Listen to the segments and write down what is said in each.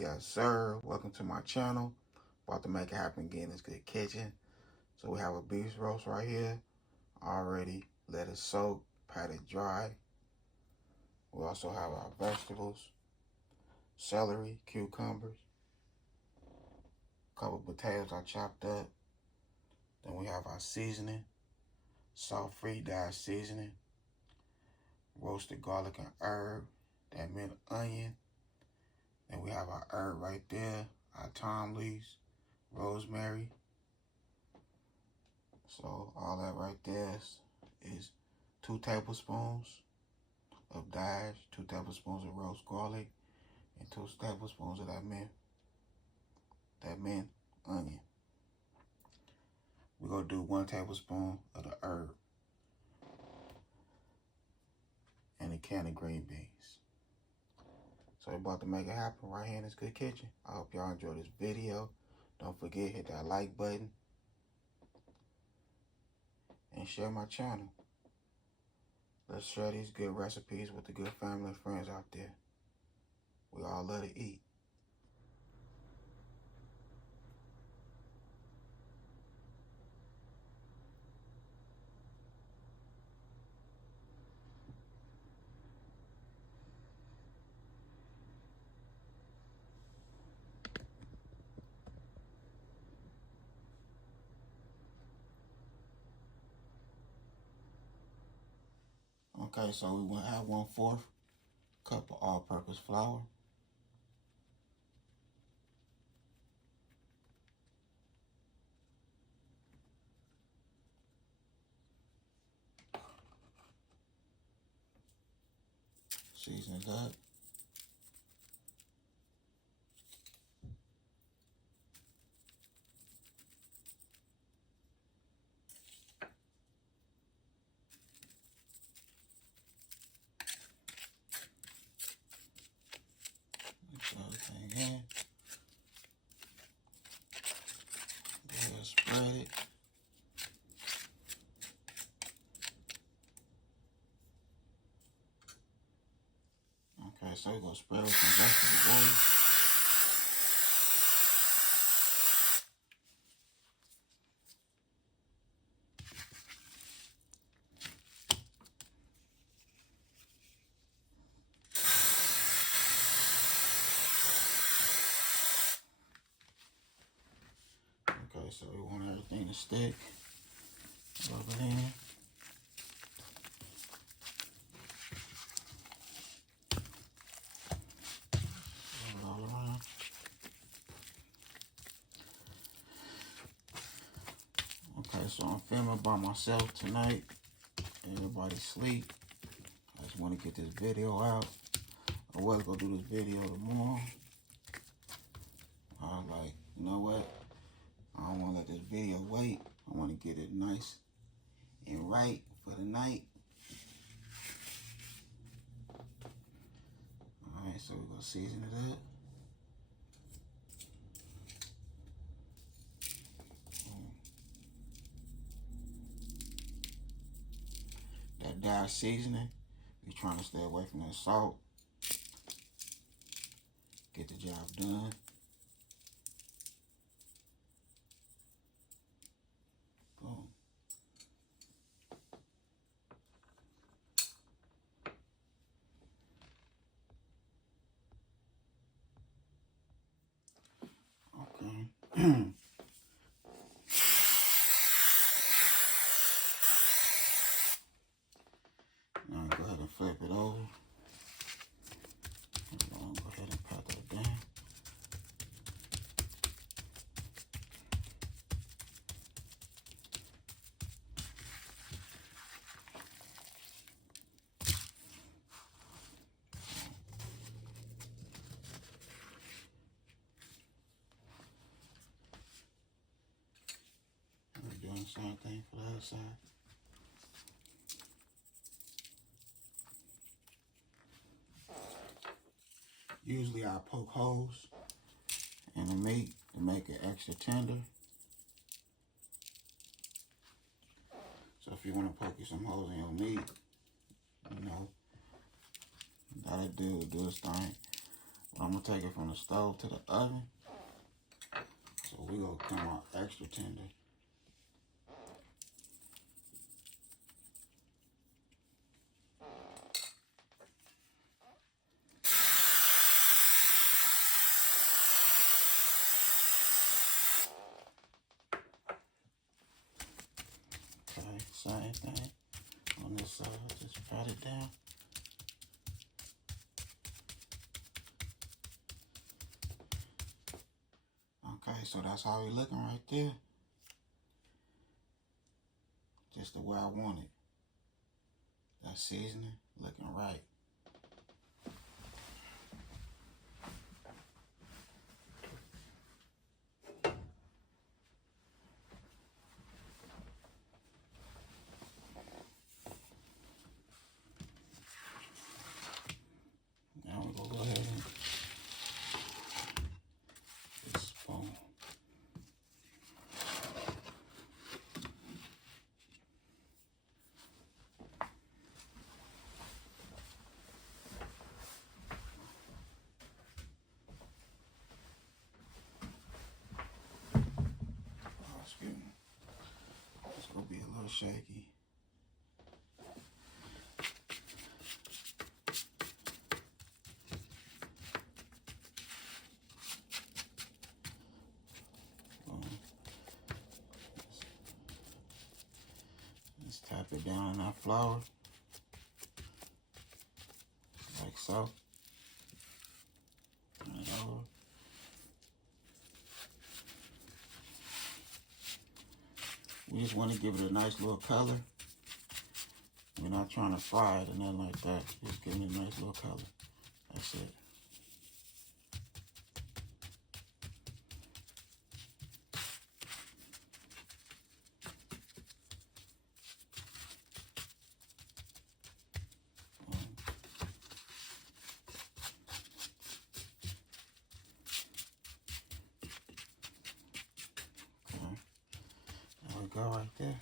Yes, sir. Welcome to my channel. About to make it happen again in this good kitchen. So we have a beef roast right here. Already let it soak, pat it dry. We also have our vegetables, celery, cucumbers, a couple potatoes I chopped up. Then we have our seasoning, salt-free dash seasoning, roasted garlic and herb, that mint onion. Then we have our herb right there, our thyme leaves, rosemary. So all that right there is 2 tablespoons of dash, 2 tablespoons of roast garlic, and 2 tablespoons of that mint onion. We're gonna do 1 tablespoon of the herb and a can of green beans. So we're about to make it happen right here in this good kitchen. I hope y'all enjoy this video. Don't forget, hit that like button and share my channel. Let's share these good recipes with the good family and friends out there. We all love to eat. Okay, so we will have 1/4 cup of all-purpose flour. Season it up. Mix everything in. Go ahead and spread it. Okay, so we're gonna spread with some vegetable oil. Okay, so we want everything to stick. Rub it in. Rub it all around. Okay, so I'm filming by myself tonight. Everybody's asleep. I just want to get this video out. I was gonna do this video tomorrow. I was like, you know what? I don't want to let this video wait. I want to get it nice and right for the night. Alright, so we're going to season it up. That dash seasoning, you're trying to stay away from that salt. Get the job done. Boom. Okay. Now go ahead and flip it over. Go ahead and pat that down. We're doing the same thing for the other side. Usually I poke holes in the meat to make it extra tender. So if you want to poke you some holes in your meat, you know, that'll do its thing. I'm gonna take it from the stove to the oven. So we gonna come out extra tender. Okay, same thing on this side. Just pat it down. Okay, so that's how we looking right there. Just the way I want it. That seasoning looking right. Now we're gonna go ahead and this spoon. Oh, excuse me. It's gonna be a little shaky. Just tap it down in that flour, like so. Turn it over. We just want to give it a nice little color. We're not trying to fry it or nothing like that. Just giving it a nice little color. That's it. Okay. There we go right there.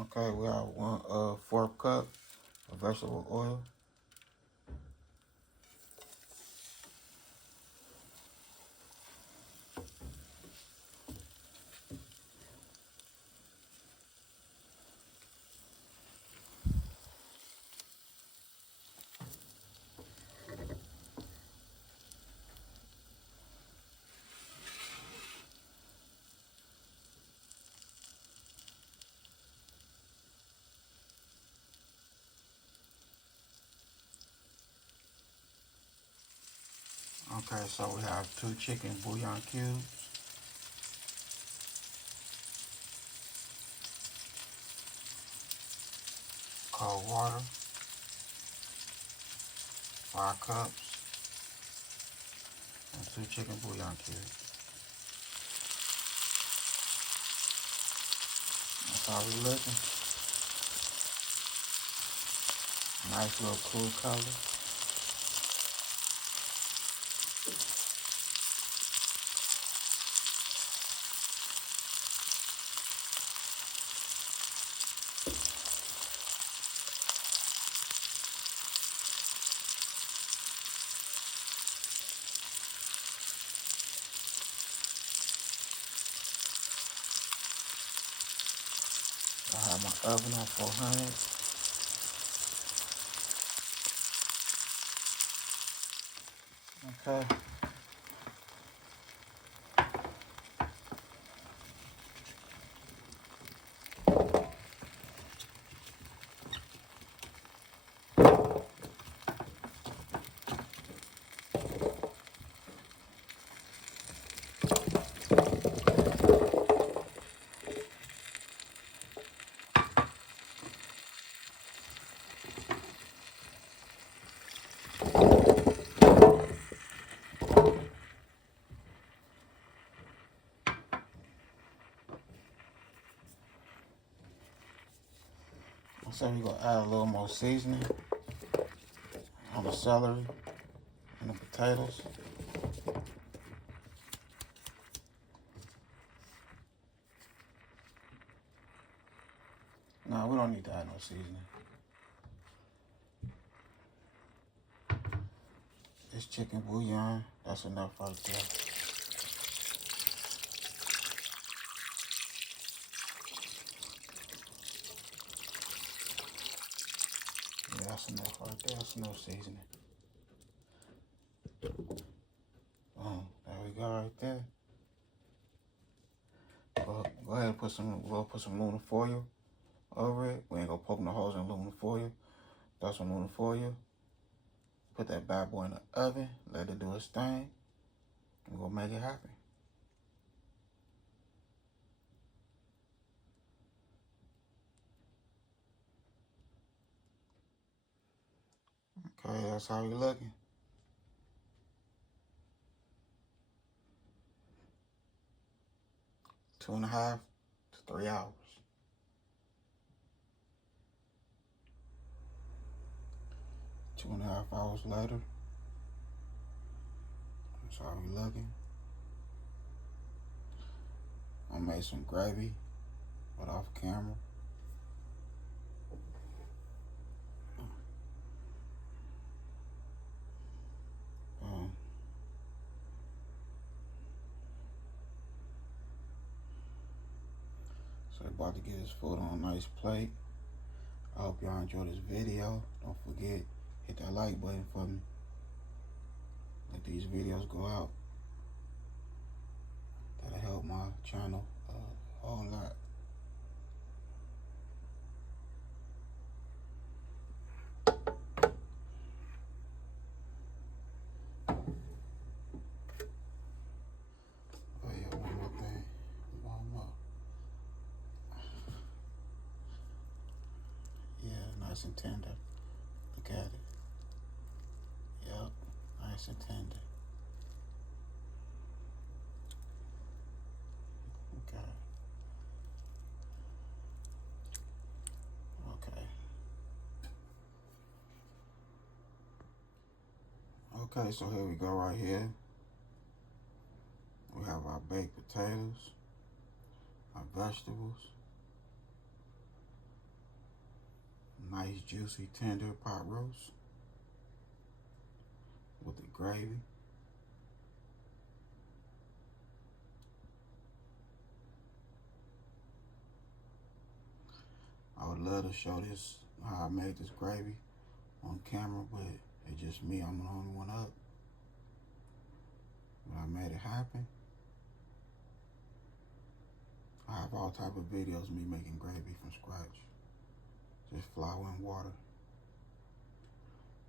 Okay, we got 1/4 cup of vegetable oil. Okay, so we have 2 chicken bouillon cubes. Cold water. 5 cups. And 2 chicken bouillon cubes. That's how we looking. Nice little cool color. I have my oven on 400. Okay. So we're gonna add a little more seasoning on the celery and the potatoes. No, we don't need to add no seasoning. This chicken bouillon, that's enough right there. Yeah, that's enough right there. That's enough seasoning. Boom. There we go right there. Go ahead and put some aluminum foil over it. We ain't gonna poke no holes in aluminum foil. Throw some aluminum foil. Put that bad boy in the oven. Let it do its thing. We're gonna make it happen. Okay, that's how we looking. Two and a half to 3 hours. Two and a half hours later. That's how we looking. I made some gravy, but off camera. So about to get his food on a nice plate. I hope y'all enjoyed this video. Don't forget, hit that like button for me. Let these videos go out. That'll help my channel a whole lot. Oh yeah, one more thing. One more. Yeah, nice and tender. Look at it. Yep, nice and tender. Okay. Okay, so here we go right here. We have our baked potatoes, our vegetables, nice juicy tender pot roast with the gravy. I would love to show this, how I made this gravy on camera, but it's just me, I'm the only one up. But I made it happen. I have all type of videos of me making gravy from scratch. Just flour and water.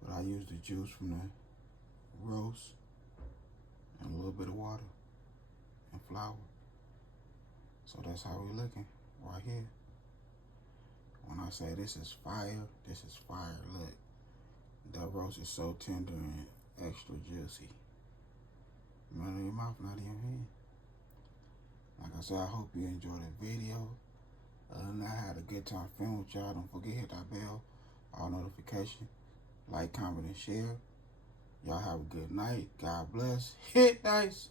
But I use the juice from the roast and a little bit of water and flour. So that's how we're looking right here. When I say this is fire, this is fire. Look, that roast is so tender and extra juicy. Melt in your mouth, not in your hand. Like I said, I hope you enjoyed the video. Other than that, I had a good time filming with y'all. Don't forget, hit that bell, all notifications, like, comment, and share. Y'all have a good night. God bless. Hit nice.